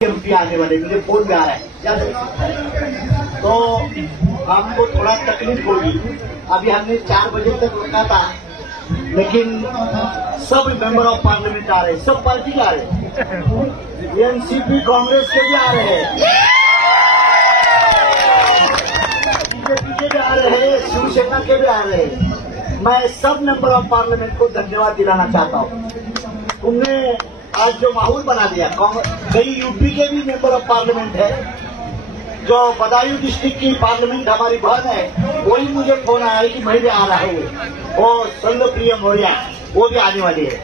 रुपये आने वाले, मुझे फोन में आ रहा है, याद है। तो आपको थोड़ा तकलीफ होगी। अभी हमने 4 बजे तक रुका था, लेकिन सब मेंबर ऑफ पार्लियामेंट आ रहे हैं, सब पार्टी के आ रहे हैं, एनसीपी कांग्रेस के भी आ रहे हैं, बीजेपी के भी आ रहे हैं, शिवसेना के भी आ रहे हैं। मैं सब मेंबर ऑफ पार्लियामेंट को धन्यवाद दिलाना चाहता हूँ। तुमने आज जो माहौल बना दिया, कई यूपी के भी मेंबर ऑफ पार्लियामेंट है, जो बदायूं डिस्ट्रिक्ट की पार्लियामेंट हमारी बहन है, वही मुझे फोन आया कि मैं भी आ रहा हूँ। वो संगप्रिय मौर्य वो भी आने वाली है।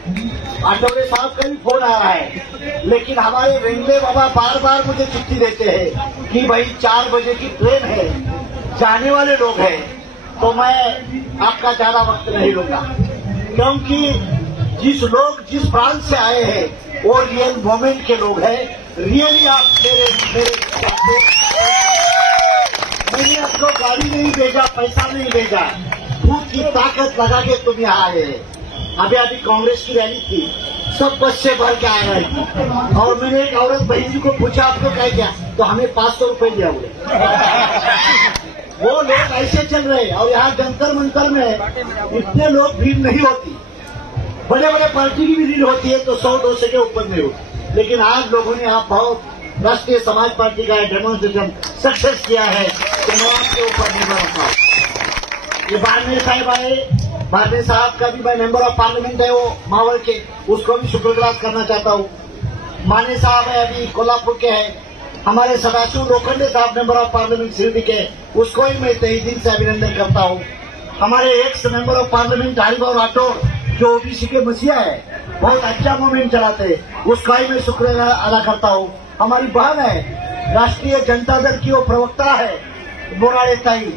आठवले साहब का भी फोन आ रहा है। लेकिन हमारे वेंगले बाबा बार बार मुझे चिट्ठी देते हैं कि भाई 4 बजे की ट्रेन है, जाने वाले लोग हैं, तो मैं आपका ज्यादा वक्त नहीं लूंगा, क्योंकि जिस प्रांत से आए हैं वो रियल मोमेंट के लोग हैं। रियली आप मैंने आपको गाड़ी नहीं भेजा, पैसा नहीं भेजा, खुद की ताकत लगा के तुम यहाँ आए हैं। अभी कांग्रेस की रैली थी, सब बस से भर के आ रही थी, और मैंने एक औरत बहन जी को पूछा आपको क्या किया, तो हमें 500 रुपए दिया हुए। वो लोग ऐसे चल रहे हैं, और यहाँ जंतर मंतर में इतने लोग भीड़ नहीं होती। बड़े बड़े पार्टी की भी भीड़ होती है तो 100-200 के ऊपर नहीं होती, लेकिन आज लोगों ने आप बहुत राष्ट्रीय समाज पार्टी का डेमोन्स्ट्रेशन सक्सेस किया है, तो मैं आपके ऊपर निर्भर रखता हूँ। ये बारने साहब आए, बारने साहब का भी मैं मेंबर ऑफ पार्लियामेंट है, वो मावल के, उसको भी शुक्रगुजार करना चाहता हूँ। माने साहब है, अभी कोल्हापुर के हैं। हमारे सदाशिव लोखंडे साहब मेंबर ऑफ पार्लियामेंट शिरडी के, उसको ही मैं तहे दिल से अभिनंदन करता हूँ। हमारे x member of parliament Haribhau Rathore, जो ओबीसी के मसीहा है, बहुत अच्छा मूवमेंट चलाते हैं, उसका ही मैं शुक्र अदा करता हूँ। हमारी बहन है, राष्ट्रीय जनता दल की वो प्रवक्ता है बोराड़े ताई,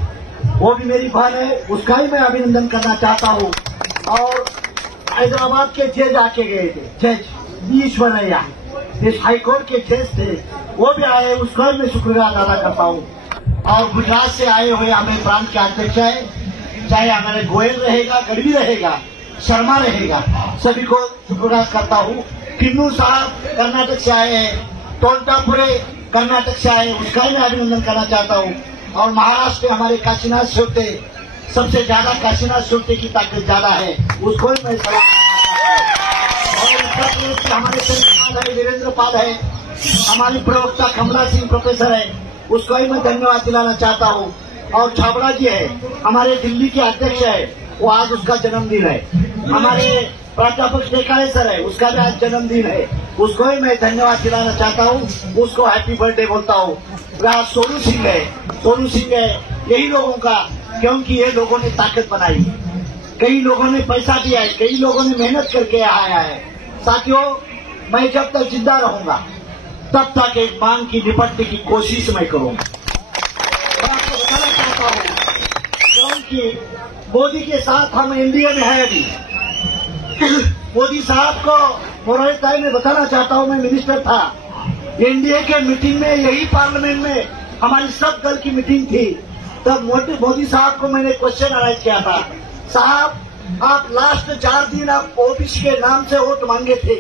वो भी मेरी बहन है, उसका ही मैं अभिनंदन करना चाहता हूँ। और हैदराबाद के जज आके गए थे, जज ईश्वरैया, इस हाईकोर्ट के जज थे, वो भी आए, उसका भी मैं शुक्रिया अदा करता हूँ। और गुजरात से आए हुए हमें प्रांत के अध्यक्ष है, चाहे हमारे गोयल रहेगा, गढ़वी रहेगा, शर्मा रहेगा, सभी को शुक्रिया करता हूँ। किन्नू साहब कर्नाटक से आए हैं, टोंटापुरे कर्नाटक से आए, उसका भी मैं अभिनंदन करना चाहता हूँ। और महाराष्ट्र के हमारे काशीनाथ शिवते, सबसे ज्यादा काशीनाथ शिवते की ताकत ज्यादा है, उसको भी मैं सलाम करना चाहता हूँ। और उत्तर प्रदेश के हमारे चंद्रपाल है, वीरेंद्र पाल है, हमारी प्रवक्ता कमला सिंह प्रोफेसर है, उसको ही मैं धन्यवाद दिलाना चाहता हूँ। और छाबड़ा जी है, हमारे दिल्ली के अध्यक्ष है, वो आज उसका जन्मदिन है। हमारे प्राध्यापक टेकाले सर है, उसका भी आज जन्मदिन है, उसको ही मैं धन्यवाद दिलाना चाहता हूँ, उसको हैप्पी बर्थडे बोलता हूँ। सोनू सिंह है, सोनू सिंह है, यही लोगों का, क्योंकि ये लोगों ने ताकत बनाई, कई लोगों ने पैसा दिया है, कई लोगों ने मेहनत करके आया है। साथियों, मैं जब तक जिंदा रहूंगा तब तक एक मांग की निपटने की कोशिश मैं करूंगा। मैं आपको बताना चाहता हूँ, क्योंकि मोदी के साथ हम एनडीए में है। अभी मोदी साहब को मोरारजी में बताना चाहता हूँ, मैं मिनिस्टर था, एनडीए के मीटिंग में, यही पार्लियामेंट में हमारी सब दल की मीटिंग थी, तब मोदी साहब को मैंने क्वेश्चन अराइज किया था, साहब आप लास्ट 4 दिन आप ओबीसी के नाम से वोट मांगे थे,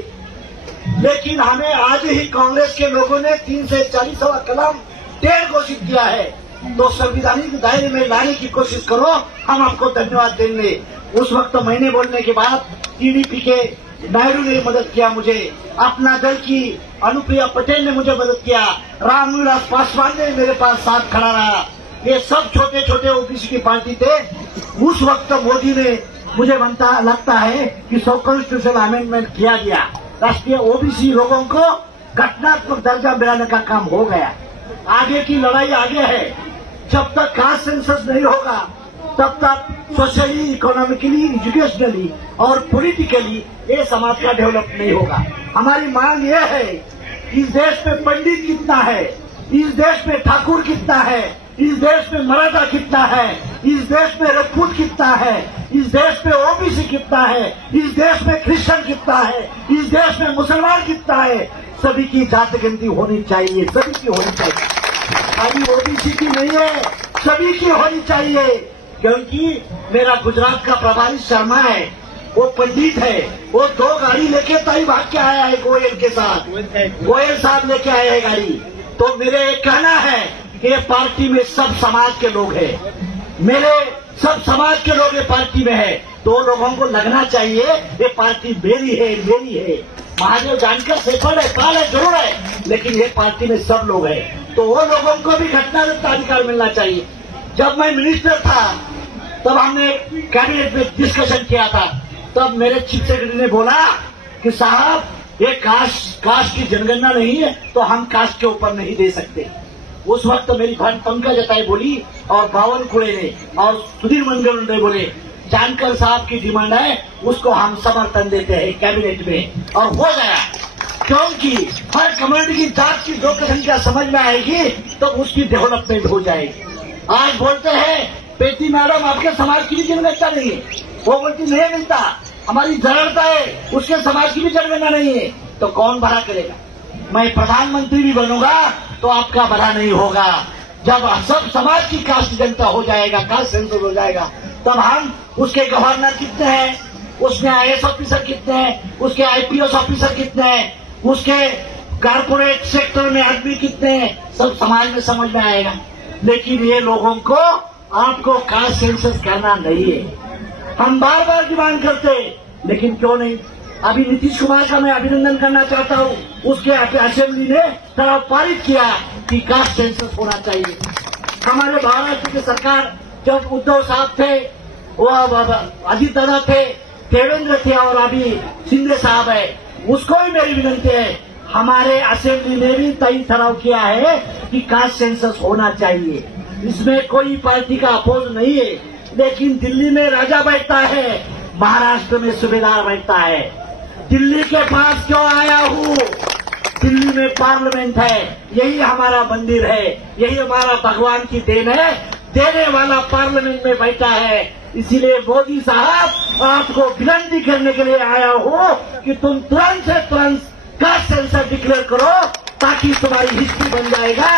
लेकिन हमें आज ही कांग्रेस के लोगों ने 340वां कलम 13 घोषित किया है, तो संविधानिक दायरे में लाने की कोशिश करो, हम आपको धन्यवाद देंगे। उस वक्त मैंने बोलने के बाद टीडीपी के नायडू ने मदद किया, मुझे अपना दल की अनुप्रिया पटेल ने मुझे मदद किया, रामविलास पासवान ने मेरे पास साथ खड़ा रहा। ये सब छोटे छोटे ओबीसी की पार्टी थे। उस वक्त मोदी ने, मुझे लगता है कि 100 कॉन्स्टिट्यूशनल अमेंडमेंट किया गया, राष्ट्रीय ओबीसी लोगों को घटनात्मक दर्जा मिलाने का काम हो गया। आगे की लड़ाई आगे है, जब तक कास्ट सेंसस नहीं होगा तब तक सोशली, इकोनॉमिकली, एजुकेशनली और पॉलिटिकली ये समाज का डेवलप नहीं होगा। हमारी मांग यह है, इस देश में पंडित कितना है, इस देश में ठाकुर कितना है, इस देश में मराठा कितना है, इस देश में राजपूत कितना है, इस देश में ओबीसी कितना है, इस देश में क्रिश्चियन कितना है, इस देश में मुसलमान कितना है, सभी की जाति गिनती होनी चाहिए, सभी की होनी चाहिए, खाली ओबीसी की नहीं है, सभी की होनी चाहिए। क्योंकि मेरा गुजरात का प्रभारी शर्मा है, वो पंडित है, वो 2 गाड़ी लेके तभी भाग के आया है गोयल के साथ। गोयल साहब लेके आए हैं गाड़ी। तो मेरे एक कहना है कि ये पार्टी में सब समाज के लोग हैं, मेरे सब समाज के लोग ये पार्टी में है। तो लोगों को लगना चाहिए ये पार्टी मेरी है, मेरी है। महादेव जानकर सेपड़ है, काल है, जरूर है, लेकिन ये पार्टी में सब लोग हैं। तो वो लोगों को भी घटना अधिकार मिलना चाहिए। जब मैं मिनिस्टर था तब हमने कैबिनेट में डिस्कशन किया था, तब मेरे चीफ सेक्रेटरी ने बोला कि साहब ये कास्ट की जनगणना नहीं है तो हम कास्ट के ऊपर नहीं दे सकते। उस वक्त तो मेरी बहन पंकज अताई बोली और बावन कुड़े ने और सुधीर मंगल ने बोले जानकर साहब की डिमांड है उसको हम समर्थन देते हैं कैबिनेट में, और हो गया। क्योंकि हर कम्युनिटी की जात की जो संख्या समझ में आएगी तो उसकी डेवलपमेंट हो जाएगी। आज बोलते हैं पेटी मैडम आपके समाज की भी जनगणना नहीं है, वो बोलती नहीं मिलता, हमारी जरूरत है उसके समाज की भी जनगणना नहीं है, तो कौन भरा करेगा? मैं प्रधानमंत्री भी बनूंगा तो आपका भरा नहीं होगा। जब सब समाज की कास्ट जनता हो जाएगा, कास्ट सेंसस हो जाएगा, तब हम उसके गवर्नर कितने हैं, उसमें IAS ऑफिसर कितने हैं, उसके IPS ऑफिसर कितने हैं, उसके कारपोरेट सेक्टर में आदमी कितने हैं, सब समाज में समझ में आएगा। लेकिन ये लोगों को आपको कास्ट सेंसस करना नहीं है। हम बार बार डिमांड करते, लेकिन क्यों नहीं? अभी नीतीश कुमार का मैं अभिनंदन करना चाहता हूँ, उसके असेंबली ने ठराव पारित किया कि कास्ट सेंसस होना चाहिए। हमारे महाराष्ट्र की सरकार जब उद्धव साहब थे, वो अजीत दादा थे, देवेंद्र थे और अभी शिंदे साहब है, उसको भी मेरी विनती है, हमारे असेंबली ने भी तय ठराव किया है कि कास्ट सेंसस होना चाहिए। इसमें कोई पार्टी का अपोज नहीं है। लेकिन दिल्ली में राजा बैठता है, महाराष्ट्र में सूबेदार बैठता है। दिल्ली के पास क्यों आया हूँ? दिल्ली में पार्लियामेंट है, यही हमारा मंदिर है, यही हमारा भगवान की देन है, देने वाला पार्लियामेंट में बैठा है। इसीलिए मोदी साहब आपको विनती करने के लिए आया हूँ कि तुम तुरंत से तुरंत कास्ट सेंसस डिक्लेयर करो, ताकि तुम्हारी हिस्ट्री बन जाएगा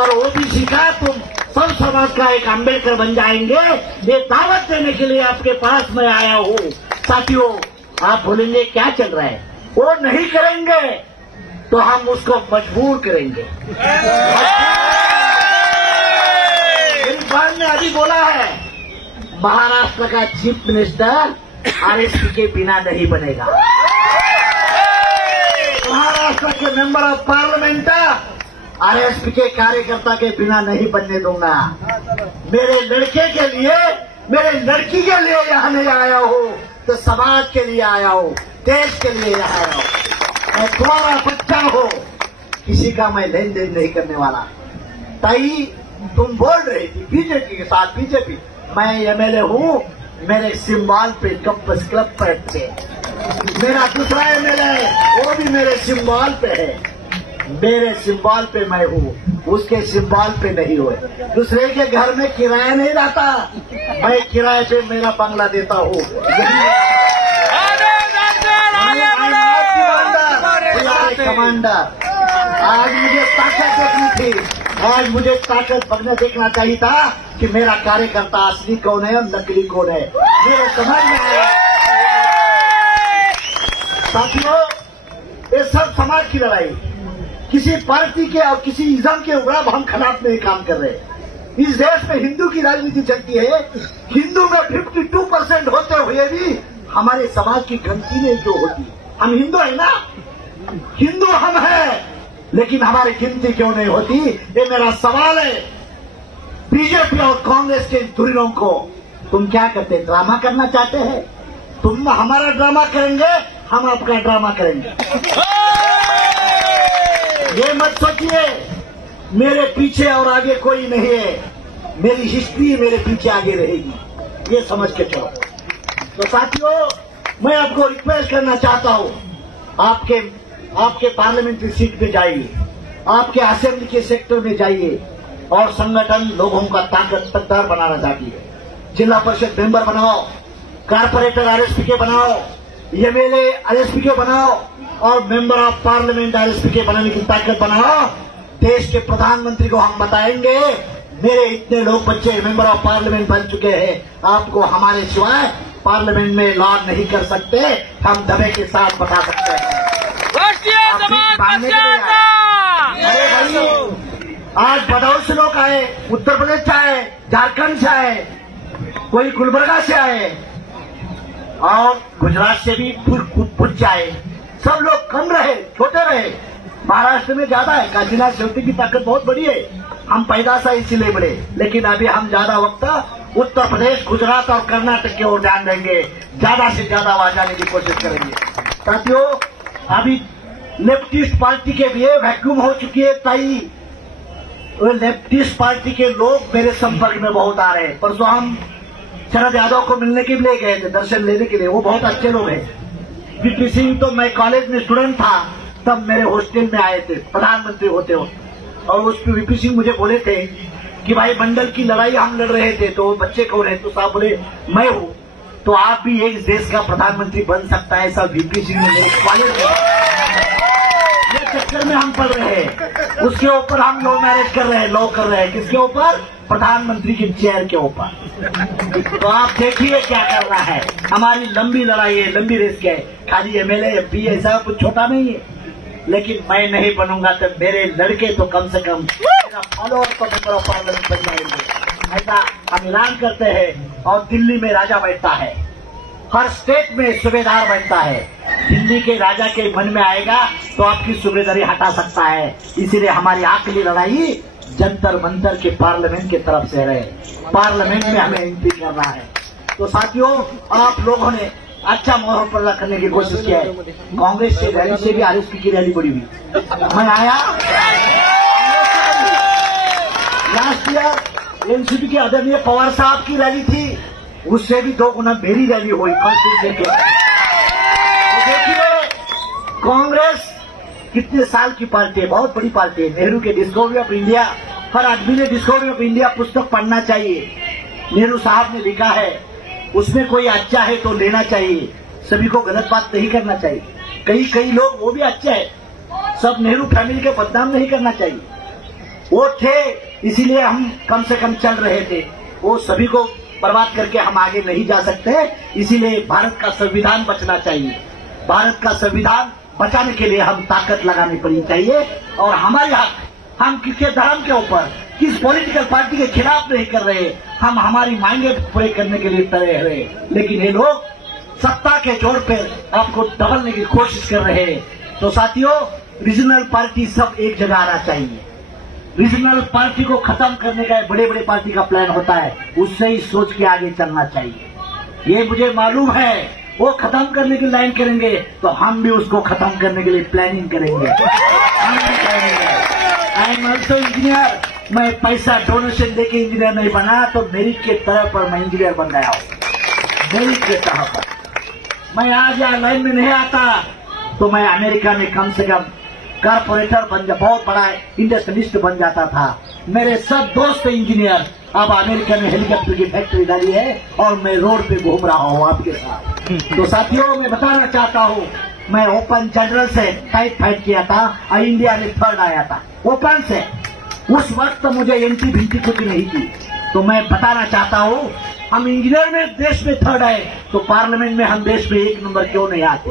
और ओबीसी का तुम सब समाज का एक अम्बेडकर बन जाएंगे। ये दावत देने के लिए आपके पास मैं आया हूँ। साथियों, आप बोलेंगे क्या चल रहा है, वो नहीं करेंगे तो हम उसको मजबूर करेंगे। मेरी बहन ने अभी बोला है, महाराष्ट्र का चीफ मिनिस्टर RSP के बिना नहीं बनेगा। महाराष्ट्र के मेंबर ऑफ पार्लियामेंट RSP के कार्यकर्ता के बिना नहीं बनने दूंगा। मेरे लड़के के लिए, मेरे लड़की के लिए यहाँ नहीं आया हूँ, तो समाज के लिए आया हूँ, देश के लिए यहाँ आया हूँ। मैं तुम्हारा बच्चा हूँ, किसी का मैं लेन देन नहीं करने वाला। ताई तुम बोल रही थी बीजेपी के साथ, बीजेपी, मैं MLA हूँ, मेरे सिंबल पे कंपस क्लब पर थे। मेरा दूसरा MLA है, वो भी मेरे सिंबल पे है। मेरे सिंबल पे मैं हूँ, उसके सिंबल पे नहीं हुए। दूसरे के घर में किराया नहीं रहता, मैं किराए पे मेरा बंगला देता हूँ। कमांडर, आज मुझे ताकत देखनी थी, आज मुझे ताकत देखना चाहिए था कि मेरा कार्यकर्ता असली कौन है और नकली कौन है, मेरे समझ में आया। साथियों, ये सब समाज की लड़ाई, किसी पार्टी के और किसी इज्म के खिलाफ हम खिलाफ नहीं काम कर रहे। इस देश में हिंदू की राजनीति चलती है, हिंदू में 52% होते हुए भी हमारे समाज की गिनती नहीं क्यों होती? हम हिंदू है ना, हिंदू हम हैं, लेकिन हमारी गिनती क्यों नहीं होती? ये मेरा सवाल है। बीजेपी और कांग्रेस के धुरियों को तुम क्या करते? ड्रामा करना चाहते हैं? तुम हमारा ड्रामा करेंगे, हम आपका ड्रामा करेंगे। ये मत सोचिए मेरे पीछे और आगे कोई नहीं है, मेरी हिस्ट्री मेरे पीछे आगे रहेगी, ये समझ के चलो। तो साथियों, मैं आपको रिक्वेस्ट करना चाहता हूं, आपके पार्लियामेंट्री सीट पे जाइए, आपके असेंबली के सेक्टर में जाइए और संगठन लोगों का ताकतवर बनाना चाहती है। जिला परिषद मेंबर बनाओ, कारपोरेटर RSP के बनाओ, MLA RSP के बनाओ और मेंबर ऑफ पार्लियामेंट RSP के बनाने की ताकत बनाओ। देश के प्रधानमंत्री को हम बताएंगे, मेरे इतने लोग बच्चे मेंबर ऑफ पार्लियामेंट बन चुके हैं, आपको हमारे सिवाय पार्लियामेंट में लॉ नहीं कर सकते, हम दबे के साथ बता सकते हैं। अरे भाई, आज बदौर से लोग आए, उत्तर प्रदेश से आए, झारखंड से आए, कोई गुलबर्गा से आए और गुजरात से भी कुछ आए। सब लोग कम रहे, छोटे रहे। महाराष्ट्र में ज्यादा है, काशीनाथ शेट्टी की ताकत बहुत बड़ी है, हम पैदा सा इसीलिए बड़े। लेकिन अभी हम ज्यादा वक्त उत्तर प्रदेश, गुजरात और कर्नाटक की ओर ध्यान देंगे, ज्यादा से ज्यादा वहां जाने की कोशिश करेंगे। साथियों, अभी लेफ्टिस्ट पार्टी के लिए वैक्यूम हो चुकी है ताई। लेफ्टिस्ट पार्टी के लोग मेरे संपर्क में बहुत आ रहे हैं। परसों हम शरद यादव को मिलने के लिए गए थे, दर्शन लेने के लिए। वो बहुत अच्छे लोग हैं। वीपी सिंह तो मैं कॉलेज में स्टूडेंट था तब मेरे हॉस्टल में आए थे, प्रधानमंत्री होते हो। और उस पर वीपी सिंह मुझे बोले थे कि भाई मंडल की लड़ाई हम लड़ रहे थे, तो बच्चे कौन है? तो साहब बोले मैं हूँ, तो आप भी एक देश का प्रधानमंत्री बन सकता है। ऐसा वीपी सिंह ने मेरे कॉलेज में, ये चक्कर में हम पढ़ रहे हैं। उसके ऊपर हम लॉ मैरिज कर रहे हैं, लॉ कर रहे हैं। किसके ऊपर? प्रधानमंत्री की चेयर के ऊपर। तो आप देखिए क्या करना है। हमारी लंबी लड़ाई है, लंबी रेस है। खाली एमएलए एमपी ऐसा कुछ छोटा नहीं है। लेकिन मैं नहीं बनूंगा तो मेरे लड़के तो कम से कम मेरा फॉलोअर तो मेंबर ऑफ पार्लियामेंट बन जाएंगे। ऐसा हम ऐलान करते हैं। और दिल्ली में राजा बैठता है, हर स्टेट में सूबेदार बैठता है। दिल्ली के राजा के मन में आएगा तो आपकी सूबेदारी हटा सकता है। इसीलिए हमारी आखिरी लड़ाई जंतर मंतर के पार्लियामेंट की तरफ से रहे। पार्लियामेंट में हमें एंट्री करना है। तो साथियों, आप लोगों ने अच्छा माहौल पैदा करने की कोशिश किया है। कांग्रेस की रैली से भी आरएसपी की रैली बड़ी हुई। मैं आया लास्ट ईयर, एनसीपी के आदरणीय पवार साहब की रैली थी, उससे भी 2 गुना मेरी रैली हुई कॉन्स्टिट्यूंसी के। तो देखिए, कांग्रेस कितने साल की पार्टी है, बहुत बड़ी पार्टी है। नेहरू के डिस्कवरी ऑफ इंडिया, हर आदमी ने डिस्कवरी ऑफ इंडिया पुस्तक पढ़ना चाहिए। नेहरू साहब ने लिखा है, उसमें कोई अच्छा है तो लेना चाहिए, सभी को गलत बात नहीं करना चाहिए। कई लोग वो भी अच्छे हैं, सब नेहरू फैमिली के बदनाम नहीं करना चाहिए। वो थे, इसीलिए हम कम से कम चल रहे थे। वो सभी को बर्बाद करके हम आगे नहीं जा सकते। इसीलिए भारत का संविधान बचना चाहिए। भारत का संविधान बचाने के लिए हम ताकत लगानी पड़ी चाहिए। और हमारे हक, हम किसी धर्म के ऊपर, किस पॉलिटिकल पार्टी के खिलाफ नहीं कर रहे। हम हमारी मांगे पूरे करने के लिए तैयार रहे। लेकिन ये लोग सत्ता के जोर पर आपको दबलने की कोशिश कर रहे हैं। तो साथियों, रीजनल पार्टी सब एक जगह आना चाहिए। रीजनल पार्टी को खत्म करने का बड़े बड़े पार्टी का प्लान होता है, उससे ही सोच के आगे चलना चाहिए। ये मुझे मालूम है। वो खत्म करने की लाइन करेंगे तो हम भी उसको खत्म करने के लिए प्लानिंग करेंगे। हम भी करेंगे। I am also engineer. मैं पैसा डोनेशन देके इंजीनियर नहीं बना, तो मेरिट के तरह पर मैं इंजीनियर बन गया हूँ। मेरिट के तरह पर मैं आज यहाँ लाइन में नहीं आता तो मैं अमेरिका में कम से कम कारपोरेटर बन जा, बहुत बड़ा इंडस्ट्रियलिस्ट बन जाता था। मेरे सब दोस्त इंजीनियर। अब अमेरिका में हेलीकॉप्टर की फैक्ट्री डाली है और मैं रोड पे घूम रहा हूँ आपके साथ। तो साथियों, मैं बताना चाहता हूँ, मैं ओपन जनरल से टाइट फाइट किया था और इंडिया में 3rd आया था ओपन से। उस वक्त तो मुझे एंट्री भिंटी कुछ नहीं थी। तो मैं बताना चाहता हूँ, हम इंजीनियर में देश में 3rd आए तो पार्लियामेंट में हम देश में 1 नंबर क्यों नहीं आते?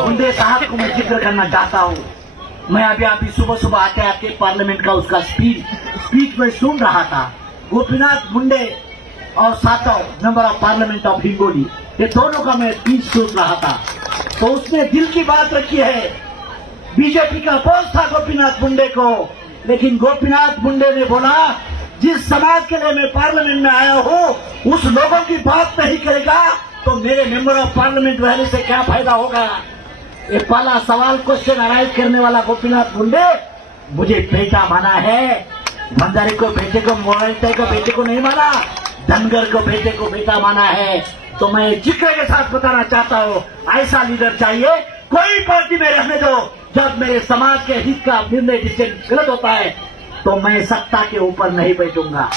मुंडे साहब को मैं जिक्र करना चाहता हूँ। मैं अभी सुबह सुबह आते आते पार्लियामेंट का उसका स्पीच में सुन रहा था। गोपीनाथ मुंडे और 7वां member of parliament of Hingoli, ये दोनों का मैं स्पीच सुन रहा था। तो उसने दिल की बात रखी है। बीजेपी का बोझ था गोपीनाथ मुंडे को, लेकिन गोपीनाथ मुंडे ने बोला, जिस समाज के लिए मैं पार्लियामेंट में आया हूँ उस लोगों की बात नहीं करेगा तो मेरे मेंबर ऑफ पार्लियामेंट रहने से क्या फायदा होगा? ये पहला सवाल क्वेश्चन अराइज करने वाला गोपीनाथ मुंडे मुझे बेटा माना है। भंडारी को बेटे को, मोरारजी को बेटे को नहीं माना, धनगर को बेटे को बेटा माना है। तो मैं जिक्र के साथ बताना चाहता हूँ, ऐसा लीडर चाहिए। कोई पार्टी में रहने दो, जब मेरे समाज के हित का निर्णय डिसीजन गलत होता है तो मैं सत्ता के ऊपर नहीं बैठूंगा।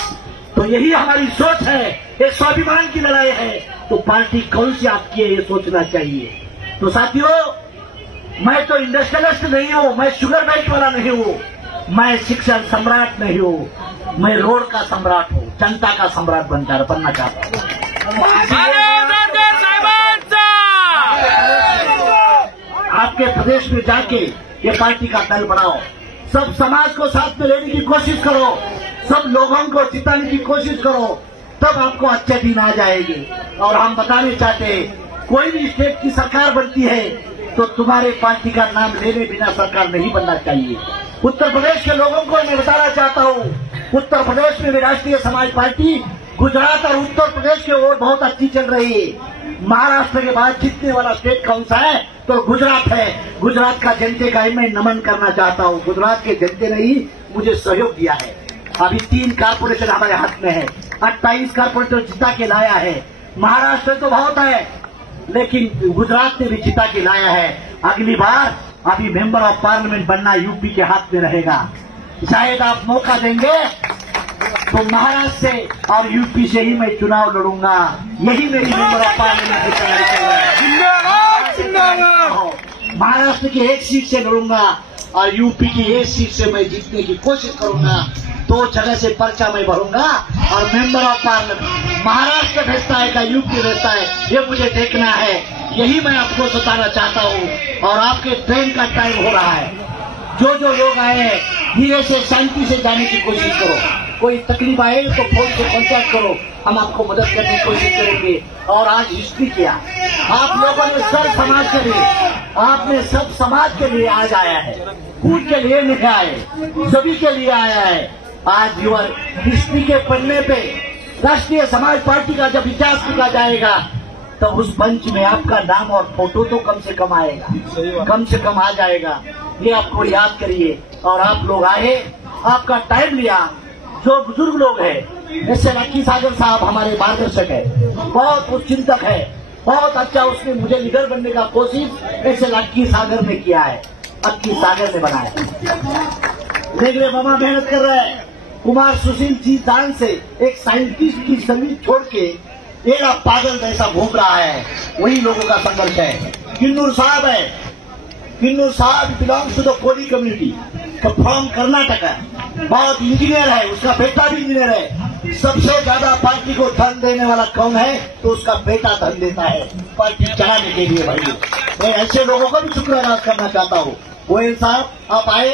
तो यही हमारी सोच है। ये स्वाभिमान की लड़ाई है। तो पार्टी कौन सी आपकी है ये सोचना चाहिए। तो साथियों, मैं तो इंडस्ट्रियलिस्ट नहीं हूँ, मैं शुगर बेल्ट वाला नहीं हूँ, मैं शिक्षण सम्राट नहीं हूँ, मैं रोड का सम्राट हूँ। जनता का सम्राट बनना चाहता हूँ। आपके प्रदेश में जाके ये पार्टी का दल बनाओ, सब समाज को साथ में लेने की कोशिश करो, सब लोगों को जिताने की कोशिश करो, तब आपको अच्छे दिन आ जाएंगे। और हम बताने चाहते हैं, कोई भी स्टेट की सरकार बनती है तो तुम्हारे पार्टी का नाम लेने बिना सरकार नहीं बनना चाहिए। उत्तर प्रदेश के लोगों को मैं बताना चाहता हूँ, उत्तर प्रदेश में भी राष्ट्रीय समाज पार्टी गुजरात और उत्तर प्रदेश की ओर बहुत अच्छी चल रही है। महाराष्ट्र के बाद जीतने वाला स्टेट कौन सा है तो गुजरात है। गुजरात का जनते का मैं नमन करना चाहता हूँ। गुजरात के जनते ने ही मुझे सहयोग दिया है। अभी 3 कारपोरेशन हमारे हाथ में है, 28 कारपोरेटर जिता के लाया है। महाराष्ट्र तो बहुत है, लेकिन गुजरात ने भी जिता के लाया है। अगली बार अभी मेंबर ऑफ पार्लियामेंट बनना यूपी के हाथ में रहेगा। शायद आप मौका देंगे तो महाराष्ट्र से और यूपी से ही मैं चुनाव लड़ूंगा। यही मेरी मेंबर ऑफ पार्लियामेंट की तैयारी चल रही है। महाराष्ट्र की 1 सीट से लड़ूंगा और यूपी की 1 सीट से मैं जीतने की कोशिश करूंगा। 2 जगह से पर्चा मैं भरूंगा और मेंबर ऑफ पार्लियामेंट महाराष्ट्र भेजता है का यूपी भेजता है, ये मुझे देखना है। यही मैं आपको बताना चाहता हूँ। और आपके ट्रेन का टाइम हो रहा है। जो लोग आए हैं धीरे से शांति से जाने की कोशिश करो। कोई तकलीफ आए तो फोन से कांटेक्ट करो, हम आपको मदद करने की कोशिश करेंगे। और आज हिस्ट्री किया आप लोगों ने, सब समाज के लिए, आपने सब समाज के लिए आज आया है, कूद के लिए नहीं आए, सभी के लिए आया है। आज यूर हिस्ट्री के पन्ने पे राष्ट्रीय समाज पार्टी का जब इतिहास लिखा जाएगा तो उस मंच में आपका नाम और फोटो तो कम से कम आएगा, कम से कम आ जाएगा। ये आपको याद करिए। और आप लोग आए, आपका टाइम लिया। जो बुजुर्ग लोग हैं, जैसे लक्की सागर साहब हमारे मार्गदर्शक है, बहुत उच्च चिंतक है, बहुत अच्छा उसने मुझे लीडर बनने का कोशिश ऐसे लक्की सागर ने किया है, लक्की सागर ने बनाया। मेरे मामा मेहनत कर रहे हैं। कुमार सुशील जी जान से एक साइंटिस्ट की जमीन छोड़ के एक पागल जैसा घूम रहा है, वही लोगों का संघर्ष है। किन्नूर साहब है, किन्नूर साहब belongs to the Koli community from Karnataka, बहुत इंजीनियर है, उसका बेटा भी इंजीनियर है। सबसे ज्यादा पार्टी को धन देने वाला कौन है तो उसका बेटा धन देता है पार्टी चलाने के लिए। भाई मैं ऐसे लोगों को भी शुक्रिया करना चाहता हूँ। गोयल साहब आप आए,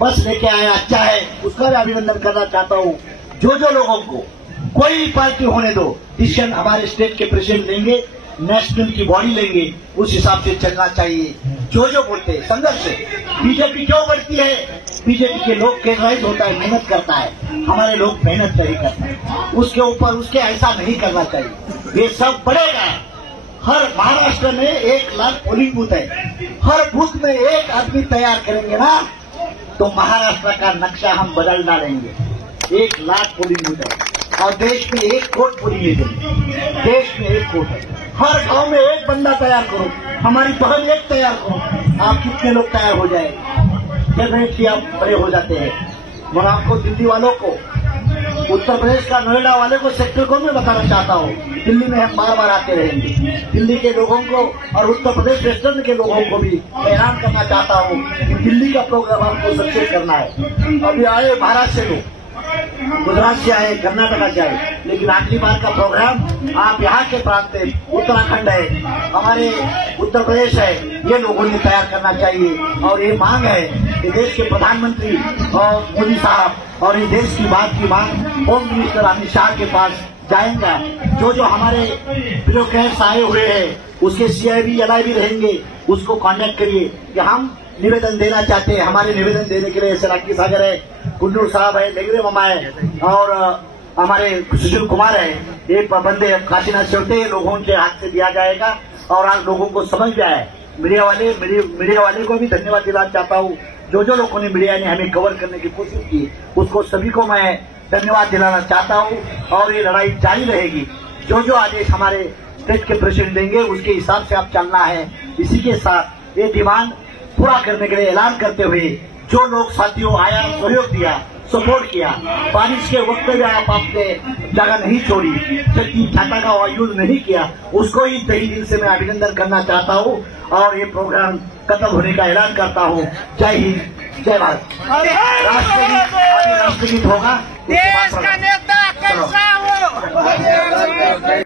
बस लेके आए, अच्छा है, उसका भी अभिनंदन करना चाहता हूँ। जो लोगों को कोई पार्टी होने दो, डिसीजन हमारे स्टेट के प्रेसिडेंट लेंगे, नेशनल की बॉडी लेंगे, उस हिसाब से चलना चाहिए। जो बोलते हैं संघर्ष से बीजेपी क्यों बढ़ती है, बीजेपी के लोग केंद्राइज होता है, मेहनत करता है, हमारे लोग मेहनत नहीं करते हैं। उसके ऊपर उसके ऐसा नहीं करना चाहिए। ये सब बढ़ेगा। हर महाराष्ट्र में 1 लाख पोलिंग बूथ है, हर बूथ में 1 आदमी तैयार करेंगे ना तो महाराष्ट्र का नक्शा हम बदल डालेंगे। 1 लाख पोलिंग बूथ है और देश में 1 करोड़ पोलिंग एजेंट, देश में 1 करोड़ है। हर गांव में 1 बंदा तैयार करो, हमारी बहन 1 तैयार करो, आप कितने लोग तैयार हो जाए, डेफिनेटली आप बड़े हो जाते हैं। मैं आपको दिल्ली वालों को, उत्तर प्रदेश का नोएडा वाले को, सेक्टर को मैं बताना चाहता हूँ, दिल्ली में हम बार बार आते रहेंगे। दिल्ली के लोगों को और उत्तर प्रदेश वेस्टर्न के लोगों को भी ऐलान करना चाहता हूँ कि दिल्ली का प्रोग्राम आपको सक्सेस करना है। अभी आए महाराष्ट्र से लोग, गुजरात से आए, कर्नाटक से आए, लेकिन अगली बार का प्रोग्राम आप यहाँ के प्रांत में, उत्तराखंड है, हमारे उत्तर प्रदेश है, ये लोगों ने तैयार करना चाहिए। और ये मांग है कि देश के प्रधानमंत्री और मोदी साहब और इस देश की बात की मांग होम मिनिस्टर अमित शाह के पास जाएंगा। जो हमारे ब्यूरोक्रेट्स आए हुए हैं, उसके CIB LIB रहेंगे, उसको कॉन्टेक्ट करिए कि हम निवेदन देना चाहते हैं। हमारे निवेदन देने के लिए सलाकी सागर है, कुंडूर साहब है, लेगरे मामा है और हमारे सुशील कुमार है, ये बंदे काशीनाथ चौथे लोगों के हाथ से दिया जाएगा। और आज लोगों को समझ में आए, मीडिया वाले को भी धन्यवाद देना चाहता हूँ। जो लोगों ने मीडिया ने हमें कवर करने की कोशिश की, उसको सभी को मैं धन्यवाद दिलाना चाहता हूँ। और ये लड़ाई जारी रहेगी। जो आदेश हमारे स्टेट के प्रेसिडेंट देंगे उसके हिसाब से आप चलना है। इसी के साथ ये डिमांड पूरा करने के लिए ऐलान करते हुए जो लोग साथियों आया, सहयोग दिया, सपोर्ट किया, बारिश के वक्त में आप आपने जगह नहीं छोड़ी, जबकि छाता का यूज नहीं किया, उसको ही तहे दिल से मैं अभिनंदन करना चाहता हूँ। और ये प्रोग्राम खत्म होने का ऐलान करता हूँ। जय हिंद, जय भारत। राष्ट्रगीत होगा, देश का नेता कैसा हो।